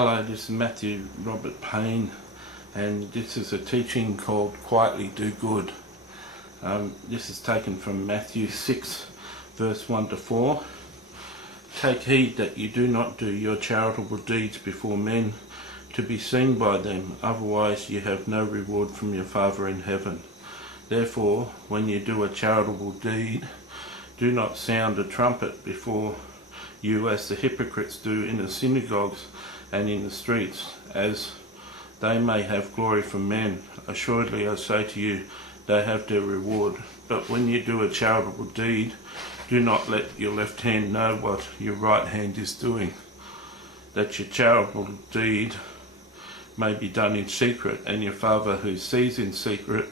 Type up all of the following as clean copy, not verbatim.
Hello, this is Matthew Robert Payne, and this is a teaching called Quietly Do Good. This is taken from Matthew 6 verse 1 to 4. Take heed that you do not do your charitable deeds before men to be seen by them, otherwise you have no reward from your Father in heaven. Therefore, when you do a charitable deed, do not sound a trumpet before you as the hypocrites do in the synagogues and in the streets, as they may have glory from men. Assuredly I say to you, they have their reward. But when you do a charitable deed, do not let your left hand know what your right hand is doing, that your charitable deed may be done in secret, and your Father who sees in secret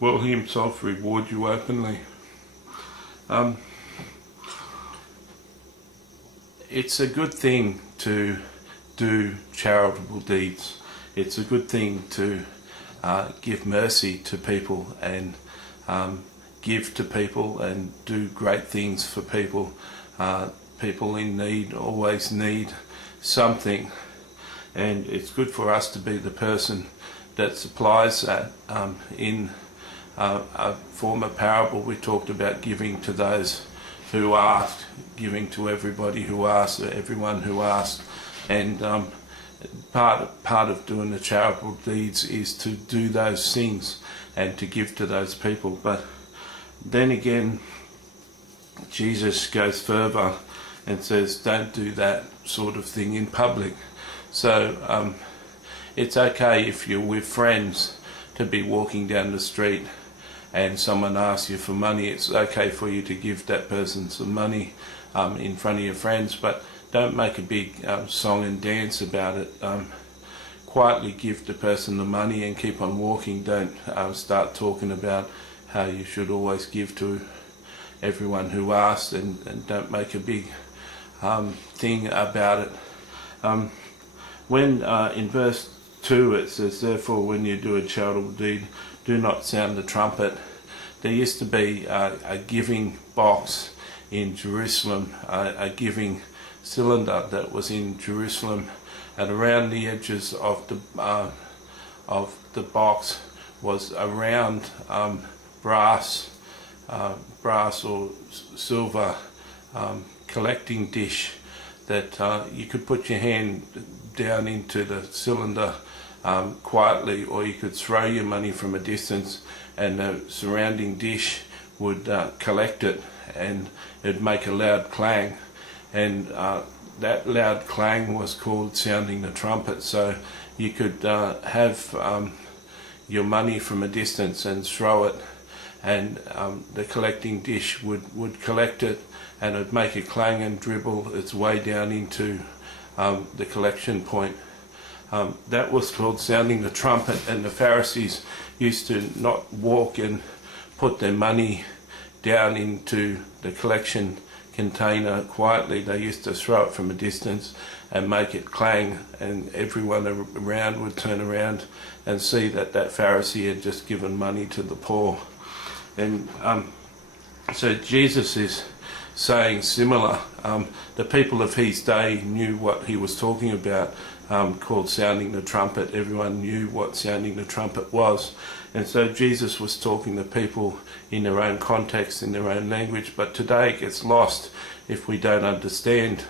will himself reward you openly. It's a good thing to do charitable deeds. It's a good thing to give mercy to people and give to people and do great things for people. People in need always need something, and it's good for us to be the person that supplies that. In a former parable we talked about giving to those who asked, giving to everybody who asked, everyone who asked. And part of doing the charitable deeds is to do those things and to give to those people. But then again, Jesus goes further and says, don't do that sort of thing in public. So it's okay if you're with friends to be walking down the street and someone asks you for money. It's okay for you to give that person some money in front of your friends, but don't make a big song and dance about it. Quietly give the person the money and keep on walking. Don't start talking about how you should always give to everyone who asks, and don't make a big thing about it. When in verse 2 it says, therefore when you do a charitable deed, do not sound the trumpet. There used to be a giving box in Jerusalem, a giving cylinder that was in Jerusalem, and around the edges of the box was a round brass or silver collecting dish that you could put your hand down into the cylinder quietly, or you could throw your money from a distance and the surrounding dish would collect it, and it'd make a loud clang. And that loud clang was called sounding the trumpet. So you could have your money from a distance and throw it, and the collecting dish would collect it, and it'd make a clang and dribble its way down into the collection point. That was called sounding the trumpet, and the Pharisees used to not walk and put their money down into the collection container quietly. They used to throw it from a distance and make it clang, and everyone around would turn around and see that that Pharisee had just given money to the poor. And so Jesus is saying similar. The people of his day knew what he was talking about, called sounding the trumpet. Everyone knew what sounding the trumpet was. And so Jesus was talking to people in their own context, in their own language, but today it gets lost if we don't understand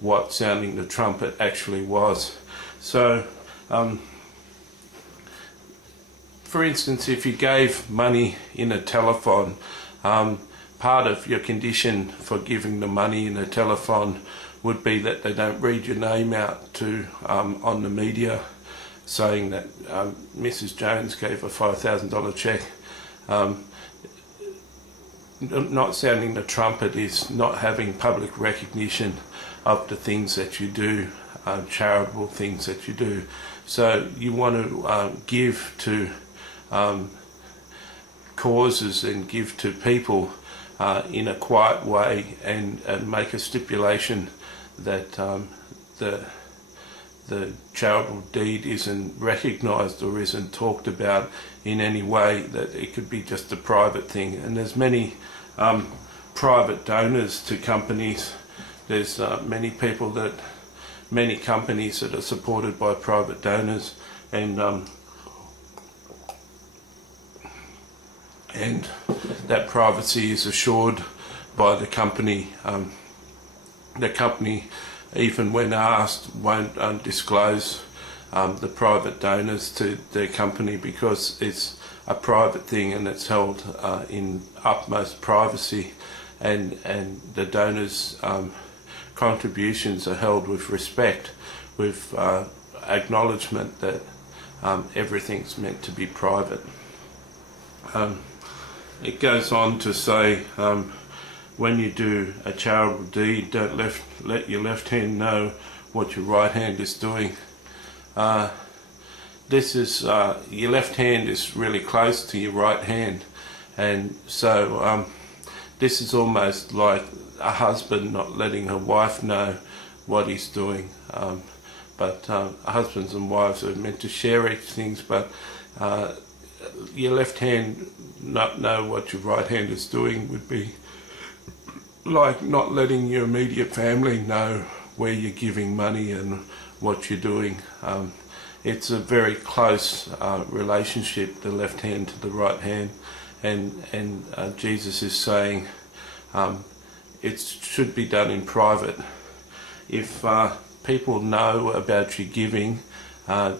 what sounding the trumpet actually was. So, for instance, if you gave money in a telephone, part of your condition for giving the money in a telephone would be that they don't read your name out to on the media, saying that Mrs. Jones gave a $5,000 check. Not sounding the trumpet is not having public recognition of the things that you do, charitable things that you do. So you want to give to causes and give to people in a quiet way, and make a stipulation that the charitable deed isn't recognised or isn't talked about in any way, that it could be just a private thing. And there's many private donors to companies. There's many people that many companies that are supported by private donors, and that privacy is assured by the company. The company, even when asked, won't disclose the private donors to their company, because it's a private thing and it's held in utmost privacy, and the donors' contributions are held with respect, with acknowledgement that everything's meant to be private. It goes on to say, when you do a charitable deed, don't let your left hand know what your right hand is doing. This is your left hand is really close to your right hand, and so this is almost like a husband not letting her wife know what he's doing. But husbands and wives are meant to share each things, but your left hand not know what your right hand is doing would be like not letting your immediate family know where you're giving money and what you're doing. It's a very close relationship, the left hand to the right hand, and Jesus is saying it should be done in private. If people know about your giving,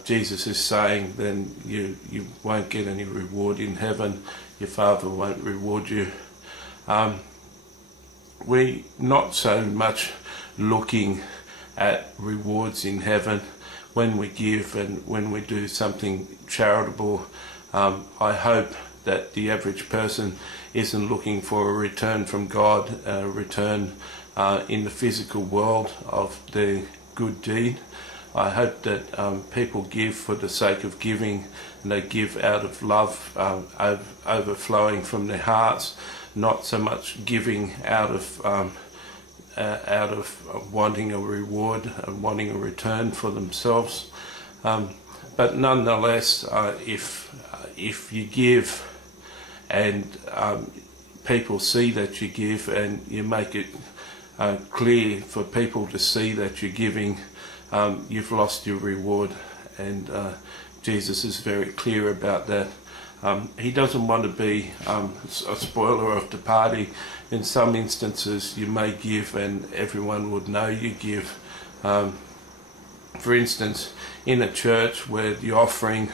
Jesus is saying, then you won't get any reward in heaven. Your Father won't reward you. We're not so much looking at rewards in heaven when we give and when we do something charitable. I hope that the average person isn't looking for a return from God, a return in the physical world of their good deed. I hope that people give for the sake of giving, and they give out of love overflowing from their hearts, not so much giving out of wanting a reward and wanting a return for themselves. But nonetheless, if you give and people see that you give, and you make it clear for people to see that you're giving, you've lost your reward, and Jesus is very clear about that. He doesn't want to be a spoiler of the party. In some instances you may give and everyone would know you give. For instance, in a church where the offering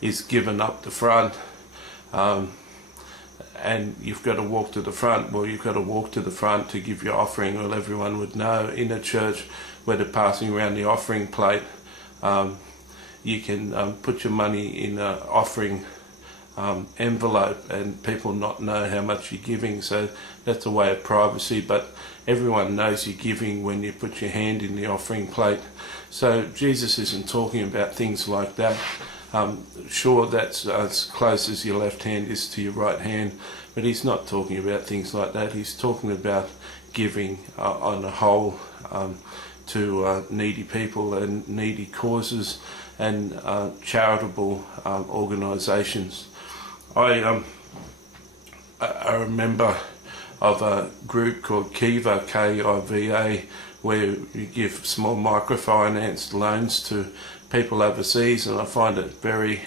is given up the front, and you've got to walk to the front, well, you've got to walk to the front to give your offering, well, everyone would know. In a church where they're passing around the offering plate, you can put your money in an offering envelope and people not know how much you're giving, so that's a way of privacy, but everyone knows you're giving when you put your hand in the offering plate. So Jesus isn't talking about things like that. Sure, that's as close as your left hand is to your right hand, but he's not talking about things like that. He's talking about giving on a whole to needy people and needy causes and charitable organisations. I remember of a group called Kiva, K-I-V-A, where you give small microfinance loans to people overseas, and I find it very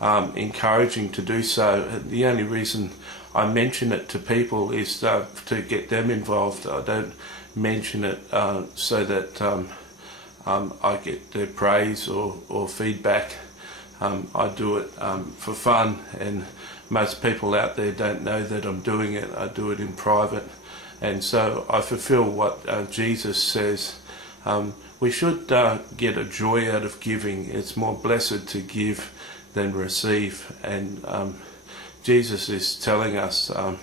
encouraging to do so. The only reason I mention it to people is to get them involved. I don't mention it so that I get their praise or feedback. I do it for fun, and most people out there don't know that I'm doing it. I do it in private, and so I fulfill what Jesus says. We should get a joy out of giving. It's more blessed to give than receive, and Jesus is telling us, and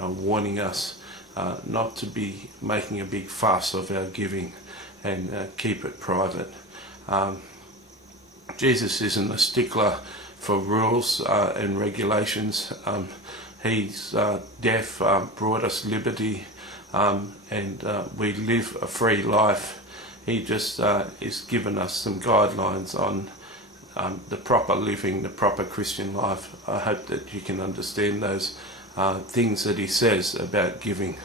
warning us not to be making a big fuss of our giving, and keep it private. Jesus isn't a stickler for rules and regulations. He's deaf, brought us liberty, and we live a free life. He just is given us some guidelines on the proper living, the proper Christian life. I hope that you can understand those things that he says about giving.